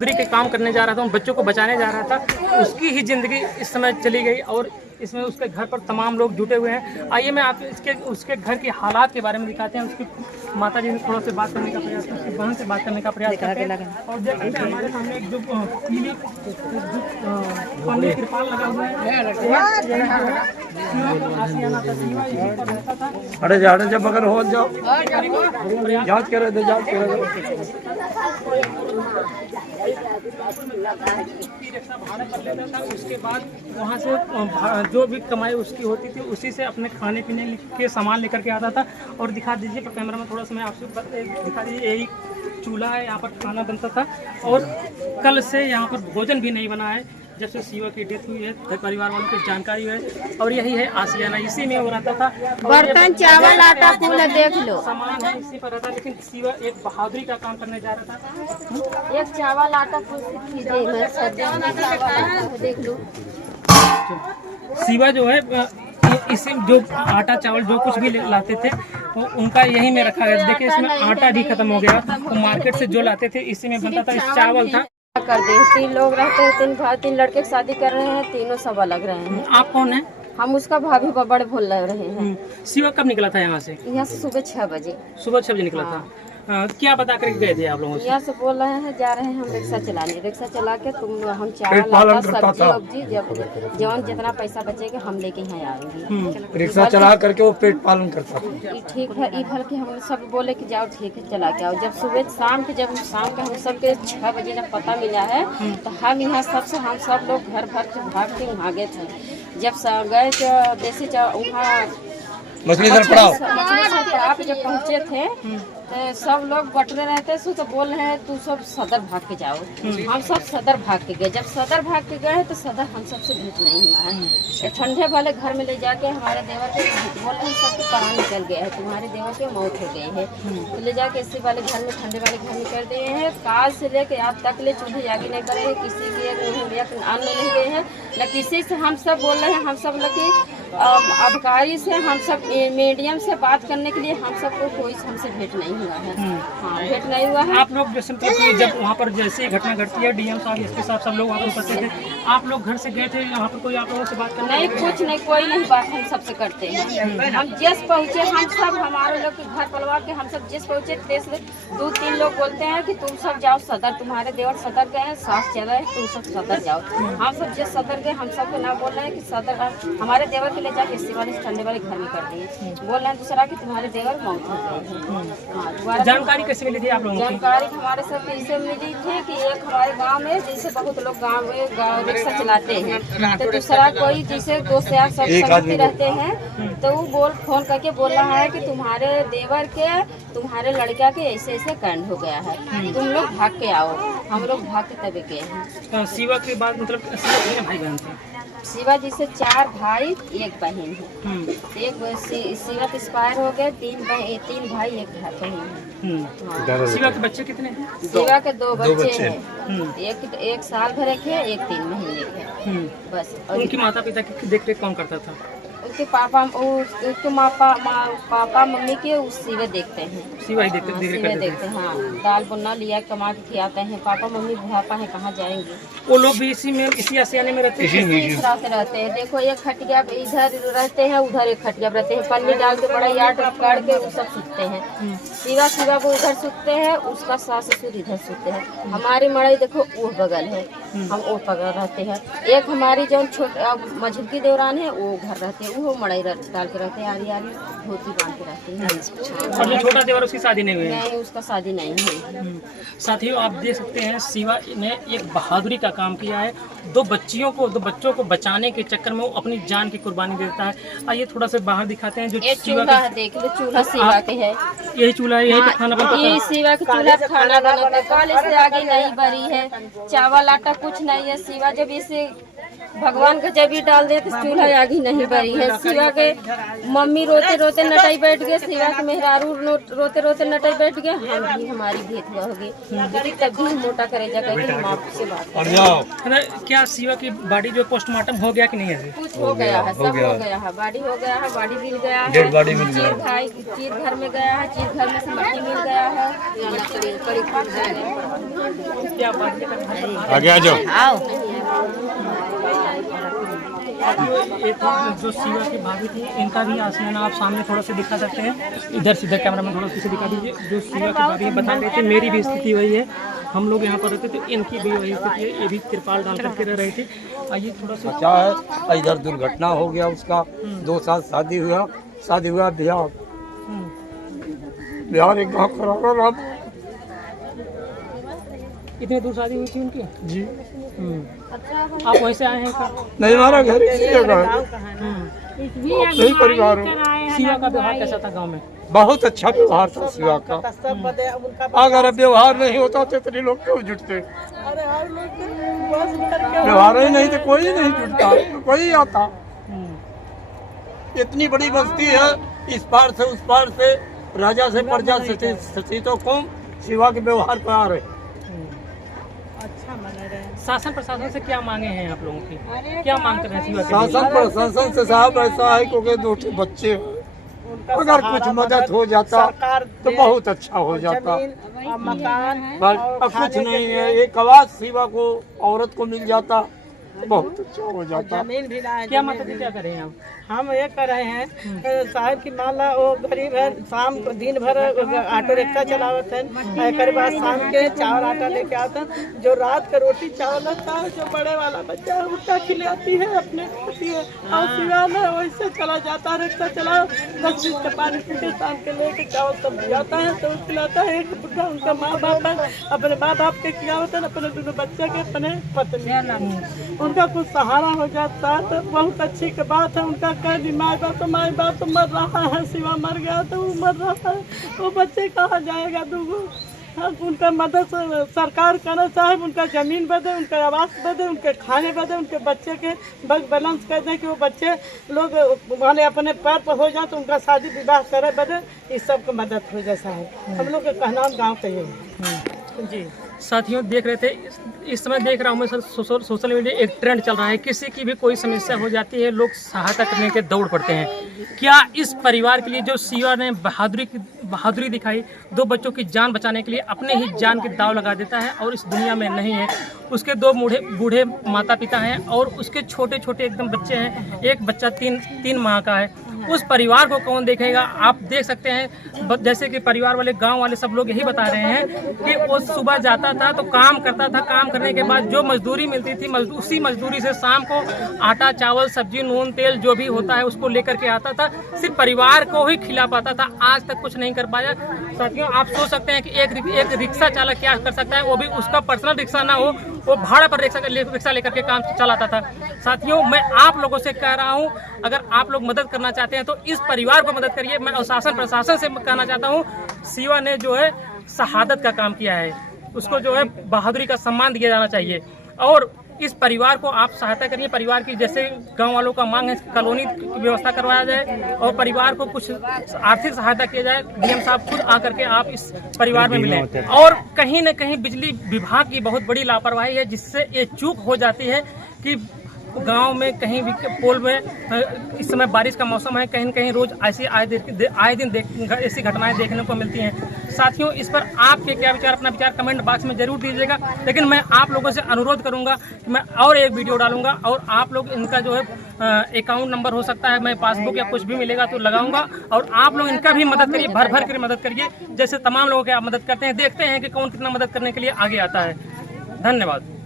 के काम करने जा रहा था, उन बच्चों को बचाने जा रहा था, उसकी ही ज़िंदगी इस समय चली गई और इसमें उसके घर पर तमाम लोग जुटे हुए हैं। आइए मैं आपको उसके घर के हालात के बारे में दिखाते हैं। उसकी माता जी से थोड़ा से बात करने का प्रयास, उसकी बहन से बात करने का प्रयास करते हैं और देखते हैं हमारे सामने एक जो पीली पन्नी तिरपाल लगा हुआ है। अरे जा बगल हो जाओ, जांच कर रहे थे, जांच कर रहे भाड़ा कर लेता था। उसके बाद वहाँ से जो भी कमाई उसकी होती थी उसी से अपने खाने पीने के सामान लेकर के आता था। और दिखा दीजिए पर कैमरा में थोड़ा सा मैं आपसे दिखा दीजिए, यही चूल्हा है, यहाँ पर खाना बनता था और कल से यहाँ पर भोजन भी नहीं बना है जब से शिवा की डेथ हुई है। परिवार वालों को जानकारी है और यही है आसियाना, इसी में वो रहता था। बर्तन चावल आटा कूल देख लो, सामान है इसी पर रहता। लेकिन शिवा एक बहादुरी का काम करने जा रहा था। एक चावल आटा देख लो। शिवा जो है इसी जो आटा चावल जो कुछ भी लाते थे तो उनका यही में रखा गया। देखिए इसमें आटा भी खत्म हो गया, तो मार्केट से जो लाते थे इसी में बनता था। इस चावल था कर दे। 3 लोग रहते हैं, 3 भाई, 3 लड़के की शादी कर रहे हैं, तीनों सब अलग रहे हैं। आप कौन है? हम उसका भाभी बबड़ बोल रहे हैं। शिवा कब निकला था यहाँ से? यहाँ से सुबह 6 बजे। सुबह 6 बजे निकला था। क्या बता कर गए थे आप लोगों से? यहाँ से बोल रहे हैं जा रहे हैं हम रिक्शा चलाने, रिक्शा चला के तुम हम चावल आटा सब्जी वब्जी जवन जितना पैसा बचेगा हम लेके यहाँ आएंगे। रिक्शा चला करके वो पेट पालन करता था। ठीक है, ई भल के हम सब बोले कि जाओ ठीक है चला के आओ। जब सुबह शाम के हम सब के 6 बजे जब पता मिला है तो हम यहाँ हम सब लोग घर भर के भाग के वहाँ गए थे। जब गए देसी वहाँ मछली सर पड़ाव जब पहुँचे थे तो सब लोग बटरे रहते थे तो बोल रहे हैं तू सब सदर भाग के जाओ। हम सब सदर भाग के गए। जब सदर भाग के गए तो सदर हम सबसे भेंट नहीं हुआ है। ठंडे वाले घर में ले जाके हमारे देवर के बोल रहे हैं सबके प्राण निकल गए हैं, तुम्हारे देवर की मौत हो गई है। तो ले जाके इसी वाले घर में ठंडे वाले घर में कर दिए हैं। काल से लेके आज तक ले चूल्हे आगे नहीं करे हैं, किसी की एक अन्न नहीं गए हैं न किसी से। हम सब बोल रहे हैं हम सब लोग की अधिकारी से हम सब मीडियम से बात करने के लिए हम सबको कोई हमसे भेंट नहीं हुआ है। हाँ भेंट नहीं हुआ है। आप लोग जैसे जब वहाँ पर जैसे घटना घटती है डीएम साहब इसके साथ सब लोग वहाँ पर उपस्थित थे, आप लोग घर से गए थे यहाँ पर कोई आप लोगों से बात करने? नहीं कुछ नहीं, कोई नहीं बात हम सबसे करते हैं। हम जिस पहुँचे हम सब हमारे लोग के घर परिवार के हम सब जिस पहुँचे 2-3 लोग बोलते हैं कि तुम सब जाओ सदर, तुम्हारे देवर सदर गए हैं, सास चला है, तुम सब सदर जाओ। हम सब जिस सदर गए हम सबको ना बोल रहे हैं कि सदर हमारे देवर के ले जाके इसी वाले ठंडे वाले घर में कर दिए। बोल रहे हैं दूसरा कि तुम्हारे देवर मौत हो गए हैं। जानकारी कैसे मिली थी आप लोगों को? जानकारी हमारे सब इसे मिली थी कि एक हमारे गांव में जैसे बहुत लोग गांव में रिक्शा चलाते हैं तो दूसरा कोई जैसे दोस्त यार सब संगति रहते हैं तो वो फोन करके बोल रहा है कि तुम्हारे देवर के तुम्हारे लड़का के ऐसे ऐसे कांड हो गया है, तुम लोग भाग के आओ। हम लोग भाग के तभी गए हैं। शिवा के बाद मतलब शिवा भाई बहन थे? शिवा जी से 4 भाई 1 बहन है। एक शिवा एक्सपायर हो गए, 3 भाई 1 बहन है। शिवा के बच्चे कितने हैं? शिवा के 2 बच्चे हैं, एक साल भर के, एक 3 महीने के बस। और उनकी माता पिता की देख रेख कौन करता था? उनके पापा मम्मी के शिवा देखते हैं। शिवा ही देखते हैं। हाँ दाल बुना लिया कमा के खिलाते हैं। पापा मम्मी बुढ़ापा है कहाँ जाएंगे। वो लोग भी इसी आसियाने में रहते हैं? इस रात रहते हैं। देखो एक खटिया इधर रहते हैं, उधर एक खटिया रहते हैं, पन्नी डाल के बड़ा यार्ड काट के वो सब सूखते हैं। शिवा को उधर सूखते हैं, उसका सास ससुर इधर सूखते हैं। हमारी मड़ई देखो वो बगल है, हम वो बगल रहते हैं। एक हमारी जो मझुकी देवरान है वो घर रहते हैं, वो मड़ई डाल के रहते हैं, आरी धोती बांध के रहते हैं। और जो छोटा देवर उसकी शादी नहीं हुई है? नहीं उसका शादी नहीं हुई। साथियों आप देख सकते हैं शिवा ने एक बहादुरी का काम किया है। 2 बच्चों को बचाने के चक्कर में वो अपनी जान की कुर्बानी देता है। आइए थोड़ा सा बाहर दिखाते हैं। जो चूल्हा है देख लो, चूल्हा शिवा के है। यही चूल्हा है, यही खाना बनता है। ये शिवा के चूल्हा खाना बनाता है। कल इससे आगे नहीं बरी है, चावल आटा कुछ नहीं है। शिवा जब इसे भगवान का जब भी डाल दे तो चूल्हा आगे नहीं बरी है। शिवा के मम्मी रोते रोते नटाई बैठ गए, शिवा के मेहरारू रोते रोते नटाई बैठ गए, हम भी हमारी भेद हुआ हो गई, लेकिन तब भी मोटा करे जाकर के हम आपसे बात है। क्या शिवा की बॉडी जो पोस्टमार्टम हो गया कि नहीं है? कुछ हो गया है, सब हो गया है, बॉडी हो गया है, बॉडी मिल गया है, चीर घर में गया है, चीर घर में से मट्टी मिल गया है। आगे आ जाओ। एक जो शिवा की भाभी थी, इनका भी आसमान आप सामने थोड़ा सा दिखा सकते हैं। इधर सीधा कैमरा में थोड़ा सा दिखा दीजिए। जो शिवा की भाभी बता रहे थे, मेरी भी स्थिति वही है, हम लोग यहाँ पर रहते थे, इनकी भी वही स्थिति है, ये भी तिरपाल डाल करके रह रही थी। आइए थोड़ा सा क्या है, इधर दुर्घटना हो गया उसका, 2 साल शादी हुआ बिहार एक गाँव खराब। इतनी दूर शादी हुई थी उनकी जी। आप वहीं से आए हैं क्या? नहीं, हमारा घर इसी जगह है, यही परिवार है। शिवा का व्यवहार कैसा था गांव में? बहुत अच्छा व्यवहार था शिवा का। अगर व्यवहार नहीं होता तो इतने लोग क्यों जुटते? व्यवहार ही नहीं तो कोई नहीं जुटता, कोई आता। इतनी बड़ी बस्ती है, इस पार से उस पार से, राजा से प्रजा से सतीतों को शिवा के व्यवहार पर आ रहे। शासन प्रशासन से क्या मांगे हैं आप लोगों की? क्या मांग कर रहे हैं शिवा के लिए? शासन प्रशासन से साहब ऐसा है क्योंकि 2 बच्चे हैं, अगर कुछ मदद हो जाता तो बहुत अच्छा हो जाता, पर अब कुछ नहीं है। एक आवाज शिवा को, औरत को मिल जाता तो बहुत अच्छा हो जाता। जमीन भी ना है। क्या मदद क्या करें आप? हम ये कर रहे हैं, साहब की मान ला वो गरीब है, शाम को दिन भर ऑटो रिक्शा चलावत है, एक बाद शाम के चावल आटा लेके आते हैं, जो रात का रोटी चावल लगता है, जो बड़े वाला बच्चा है उसका खिलाती है, अपने खाती है। और सिवा में वैसे चला जाता है, रिक्शा चला 10-20 का पानी पीते, शाम के लेके चावल सब जाता है तो खिलाता है। एक बुढ़ा उनका माँ बाप है, अपने माँ बाप के खिलावत है, अपने दोनों बच्चे के, अपने पत्नी, उनका कुछ सहारा हो जाता है तो बहुत अच्छी की बात है। उनका कह दी माँ बाप तो मर रहा है, शिवा मर गया तो वो मर रहा है, वो बच्चे कहाँ जाएगा 2 उनका मदद सरकार करना चाहे, उनका जमीन बदे, उनका आवास बदे, उनके खाने बदे, उनके बच्चे के बैलेंस कर दें कि वो बच्चे लोग माने अपने पैर पर हो जाए तो उनका शादी विवाह करे बदे, इस सब को मदद हो जैसा है। हम लोग के कहना गाँव का यही जी। साथियों देख रहे थे, इस समय देख रहा हूँ मैं सोशल मीडिया एक ट्रेंड चल रहा है, किसी की भी कोई समस्या हो जाती है, लोग सहायता करने के दौड़ पड़ते हैं। क्या इस परिवार के लिए जो शिवा ने बहादुरी दिखाई, 2 बच्चों की जान बचाने के लिए अपने ही जान की दाव लगा देता है और इस दुनिया में नहीं है, उसके 2 बूढ़े माता पिता हैं और उसके छोटे छोटे एकदम बच्चे हैं, एक बच्चा 3 माह का है, उस परिवार को कौन देखेगा? आप देख सकते हैं, जैसे कि परिवार वाले, गांव वाले सब लोग यही बता रहे हैं कि वो सुबह जाता था तो काम करता था, काम करने के बाद जो मजदूरी मिलती थी, उसी मजदूरी से शाम को आटा चावल सब्जी नून तेल जो भी होता है उसको लेकर के आता था, सिर्फ परिवार को ही खिला पाता था, आज तक कुछ नहीं कर पाया। साथियों आप सोच सकते हैं कि एक रिक्शा चालक क्या कर सकता है, वो भी उसका पर्सनल रिक्शा ना हो, वो भाड़ा पर रिक्शा लेकर के काम चलाता था। साथियों मैं आप लोगों से कह रहा हूँ, अगर आप लोग मदद करना चाहते हैं तो इस परिवार को मदद करिए। मैं शासन प्रशासन से कहना चाहता हूँ, शिवा ने जो है शहादत का काम किया है, उसको जो है बहादुरी का सम्मान दिया जाना चाहिए और इस परिवार को आप सहायता करिए। परिवार की जैसे गांव वालों का मांग है, कॉलोनी की व्यवस्था करवाया जाए और परिवार को कुछ आर्थिक सहायता किया जाए। डीएम साहब खुद आकर के आप इस परिवार में मिलें। और कहीं न कहीं बिजली विभाग की बहुत बड़ी लापरवाही है, जिससे ये चूक हो जाती है कि गांव में कहीं भी पोल में, इस समय बारिश का मौसम है, कहीं न कहीं रोज ऐसी आए दिन ऐसी घटनाएं देखने को मिलती हैं। साथियों इस पर आपके क्या विचार, अपना विचार कमेंट बॉक्स में जरूर दीजिएगा। लेकिन मैं आप लोगों से अनुरोध करूंगा कि मैं और एक वीडियो डालूंगा और आप लोग इनका जो है अकाउंट नंबर हो सकता है, मैं पासबुक या कुछ भी मिलेगा तो लगाऊंगा और आप लोग इनका भी मदद करिए, भर भर कर मदद करिए, जैसे तमाम लोगों की आप मदद करते हैं। देखते हैं कि कौन कितना मदद करने के लिए आगे आता है। धन्यवाद।